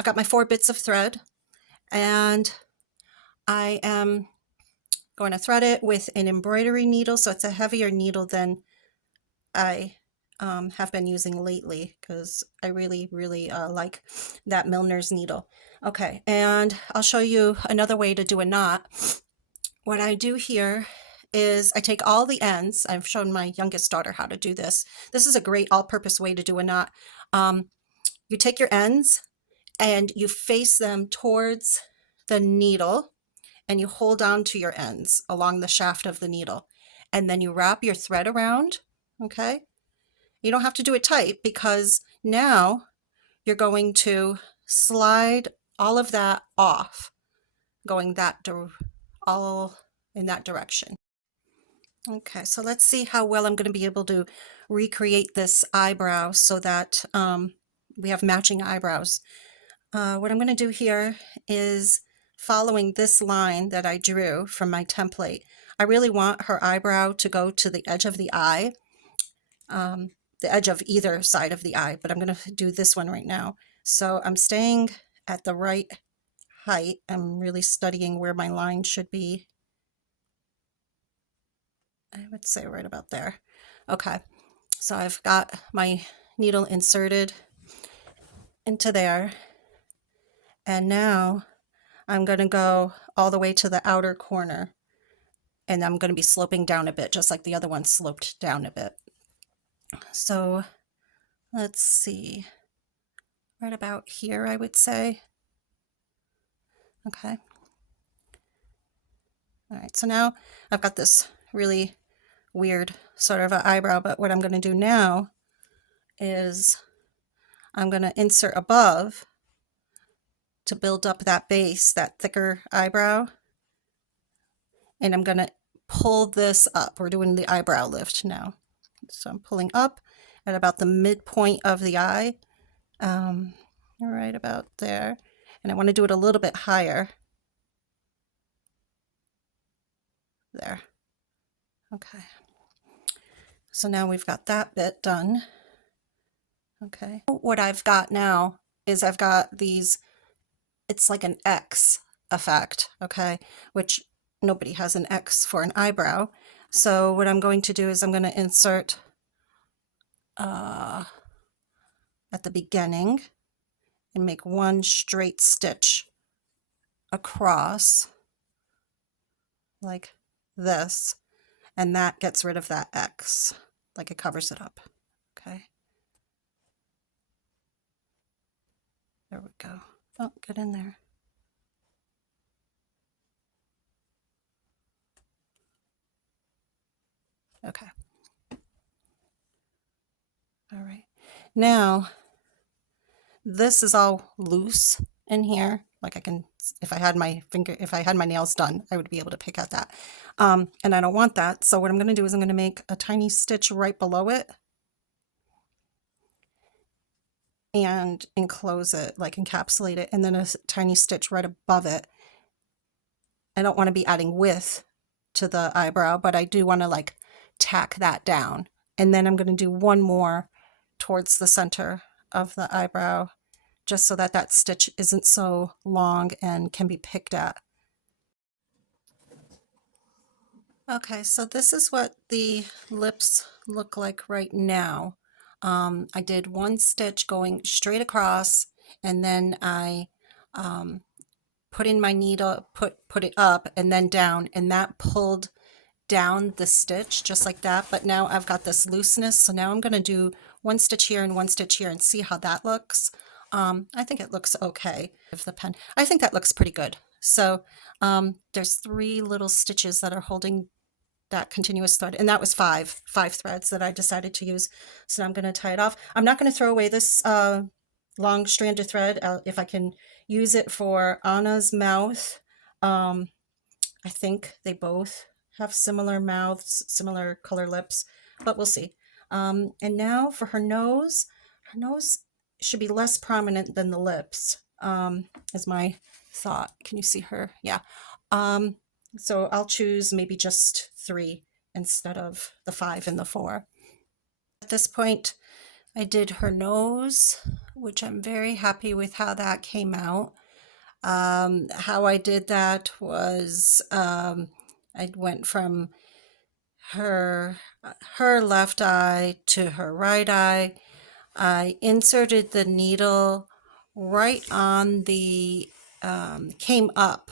I've got my 4 bits of thread, and I am going to thread it with an embroidery needle, so it's a heavier needle than I have been using lately, because I really like that milliner's needle. Okay, and I'll show you another way to do a knot. What I do here is I take all the ends. I've shown my youngest daughter how to do this. This is a great all-purpose way to do a knot. You take your ends and you face them towards the needle, and you hold on to your ends along the shaft of the needle, and then you wrap your thread around. Okay, you don't have to do it tight, because now you're going to slide all of that off, going all in that direction. Okay, so let's see how well I'm going to be able to recreate this eyebrow so that we have matching eyebrows. What I'm going to do here is, following this line that I drew from my template, I really want her eyebrow to go to the edge of the eye, the edge of either side of the eye, but I'm going to do this one right now. So I'm staying at the right height. I'm really studying where my line should be. I would say right about there. Okay, so I've got my needle inserted into there, and now I'm going to go all the way to the outer corner, and I'm going to be sloping down a bit, just like the other one sloped down a bit. So let's see, right about here, I would say. Okay. All right, so now I've got this really weird sort of an eyebrow, but what I'm going to do now is I'm going to insert above to build up that base, that thicker eyebrow, and I'm going to pull this up. We're doing the eyebrow lift now. So I'm pulling up at about the midpoint of the eye, right about there, and I want to do it a little bit higher. There. Okay. So now we've got that bit done. Okay. What I've got now is I've got these, it's like an X effect, okay, which nobody has an X for an eyebrow. So what I'm going to do is I'm going to insert at the beginning and make one straight stitch across like this, and that gets rid of that X, like it covers it up. Okay, there we go. Oh, get in there. Okay. All right. Now, this is all loose in here. Like I can, if I had my nails done, I would be able to pick at that. And I don't want that. So what I'm going to do is I'm going to make a tiny stitch right below it and enclose it, like encapsulate it, and then a tiny stitch right above it. I don't want to be adding width to the eyebrow, but I do want to like tack that down. And then I'm going to do one more towards the center of the eyebrow, just so that that stitch isn't so long and can be picked at. Okay, so this is what the lips look like right now. I did one stitch going straight across, and then I put in my needle, put it up and then down, and that pulled down the stitch just like that. But now I've got this looseness, so now I'm going to do one stitch here and one stitch here and see how that looks. I think it looks okay with the pen. I think that looks pretty good. So there's 3 little stitches that are holding that continuous thread, and that was five threads that I decided to use. So I'm going to tie it off. I'm not going to throw away this long strand of thread. If I can use it for Anna's mouth. I think they both have similar mouths, similar color lips, but we'll see. And now for her nose should be less prominent than the lips, is my thought. Can you see her? Yeah. So I'll choose maybe just 3 instead of the 5 and the 4. At this point, I did her nose, which I'm very happy with how that came out. How I did that was I went from her her left eye to her right eye. I inserted the needle right on the came up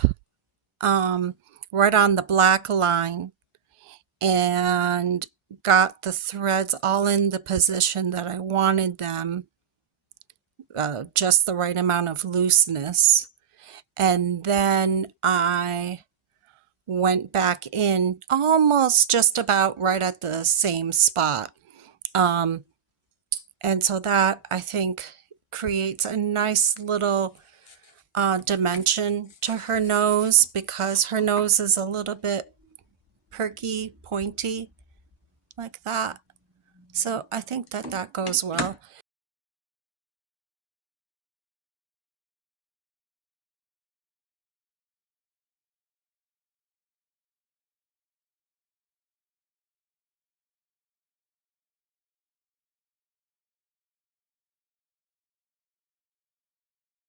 um, right on the black line and got the threads all in the position that I wanted them, just the right amount of looseness. And then I went back in almost just about right at the same spot. Um, and so that I think creates a nice little dimension to her nose, because her nose is a little bit perky, pointy like that. So I think that that goes well.